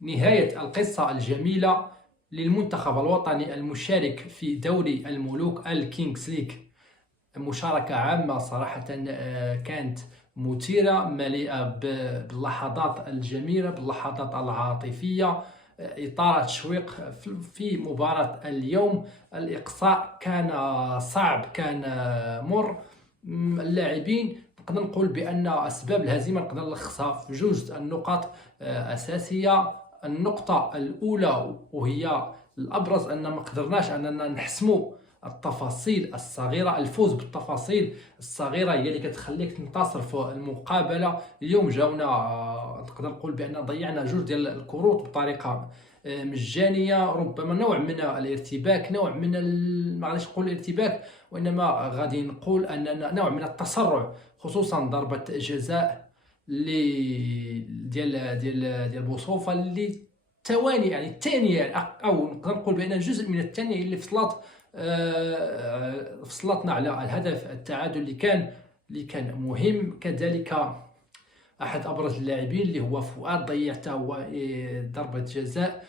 نهاية القصة الجميلة للمنتخب الوطني المشارك في دوري الملوك الكينغز ليج. مشاركة عامة صراحة، كانت مثيرة، مليئة باللحظات الجميلة، باللحظات العاطفية، إثارة تشويق في مباراة اليوم. الإقصاء كان صعب، كان مر. اللاعبين نقدر نقول بأن أسباب الهزيمة نقدر نلخصها في جوج النقط أساسية. النقطة الأولى وهي الأبرز، أن ما قدرناش أننا نحسموا التفاصيل الصغيرة. الفوز بالتفاصيل الصغيرة هي اللي كتخليك تنتصر في المقابلة. اليوم جاونا نقدر نقول بأن ضيعنا جوج ديال الكروت بطريقة مجانية. ربما نوع من الارتباك، نوع من ما غاديش نقول الارتباك، وإنما غادي نقول أننا نوع من التسرع، خصوصا ضربة جزاء ديال بوصوفة اللي ثواني، يعني الثانية، أو نقدر نقول بأن جزء من الثانية اللي فصلتنا على الهدف التعادل اللي كان مهم. كذلك أحد أبرز اللاعبين اللي هو فؤاد ضيعته هو ضربة جزاء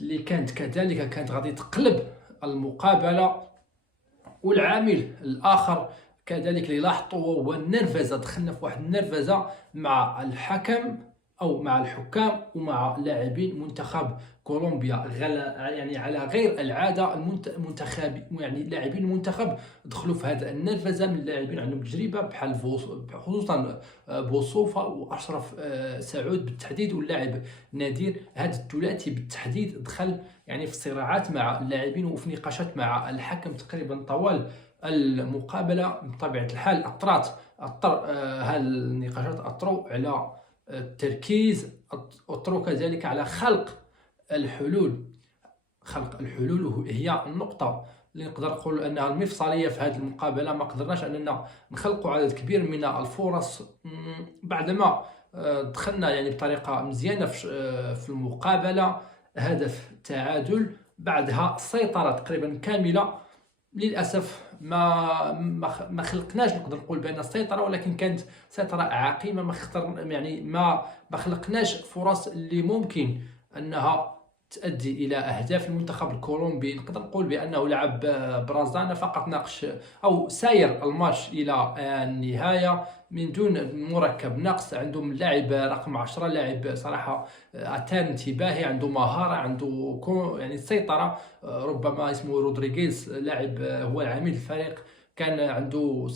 اللي كانت غادي تقلب المقابلة. والعامل الآخر كذلك اللي لاحظته هو النرفزة. دخلنا في واحد النرفزة مع الحكم أو مع الحكام ومع لاعبين منتخب كولومبيا، يعني على غير العادة. المنتخب، يعني لاعبين المنتخب دخلوا في هذا النرفزة من لاعبين عندهم تجربة بحال خصوصا بوصوفة وأشرف سعود بالتحديد، واللاعب نادير. هذا الثلاثي بالتحديد دخل يعني في صراعات مع اللاعبين وفي نقاشات مع الحكم تقريبا طوال المقابلة. بطبيعة الحال هذه النقاشات أثروا على التركيز، أثروا كذلك على خلق الحلول. هي النقطة اللي نقدر نقول أنها المفصلية في هذه المقابلة. ما قدرناش أننا نخلقوا عدد كبير من الفرص بعدما دخلنا يعني بطريقة مزيانة في المقابلة. هدف تعادل، بعدها سيطرة تقريبا كاملة. للأسف ما خلقناش، نقدر نقول بأن السيطرة، ولكن كانت سيطرة عقيمة. يعني ما خلقناش فرص اللي ممكن أنها تؤدي إلى أهداف. المنتخب الكولومبي نقدر نقول بأنه لعب برازانة، فقط ناقش أو ساير الماتش إلى النهاية من دون مركب نقص. عندهم لاعب رقم 10، لاعب صراحة أثار انتباهي، عنده مهارة، عنده يعني السيطرة. ربما اسمه رودريغيز، لاعب هو العميد الفريق، كان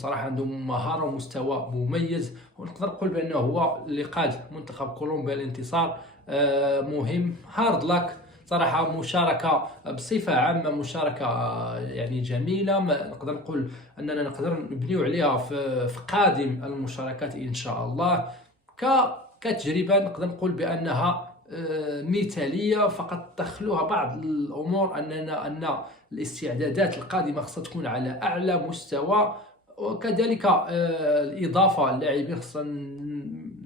عنده مهارة ومستوى مميز، ونقدر نقول بأنه هو اللي قاد منتخب كولومبيا الانتصار. مهم. هارد لاك صراحة. مشاركة بصفة عامة، مشاركة يعني جميلة. نقدر نقول أننا نقدر نبنيو عليها في قادم المشاركات إن شاء الله. كتجربة نقدر نقول بأنها مثالية، فقط تخلوها بعض الأمور أن الاستعدادات القادمة خصها تكون على أعلى مستوى. وكذلك الإضافة، اللاعبين خصنا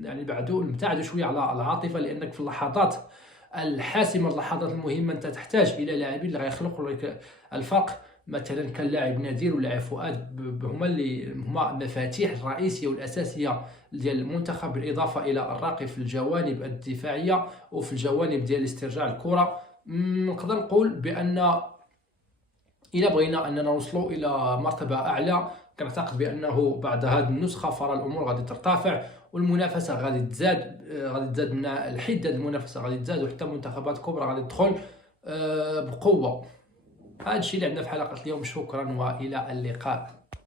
يعني نبتعدوا شوية على العاطفة، لأنك في اللحظات الحاسمة، اللحظات المهمة، أنت تحتاج إلى لاعبين اللي غيخلقوا لك الفرق. مثلا كاللاعب نادير واللاعب فؤاد، هما المفاتيح الرئيسية والأساسية ديال المنتخب، بالإضافة إلى الراقي في الجوانب الدفاعية وفي الجوانب ديال استرجاع الكرة. نقدر نقول بأن إلا بغينا أننا نوصلوا إلى مرتبة أعلى، كنعتقد بأنه بعد هذه النسخة فرى الأمور غادي ترتفع، والمنافسة غادي تزاد من الحدة. المنافسة غادي تزاد، وحتى منتخبات كبرى غادي تدخل بقوة. هذا الشيء اللي عندنا في حلقة اليوم. شكرا وإلى اللقاء.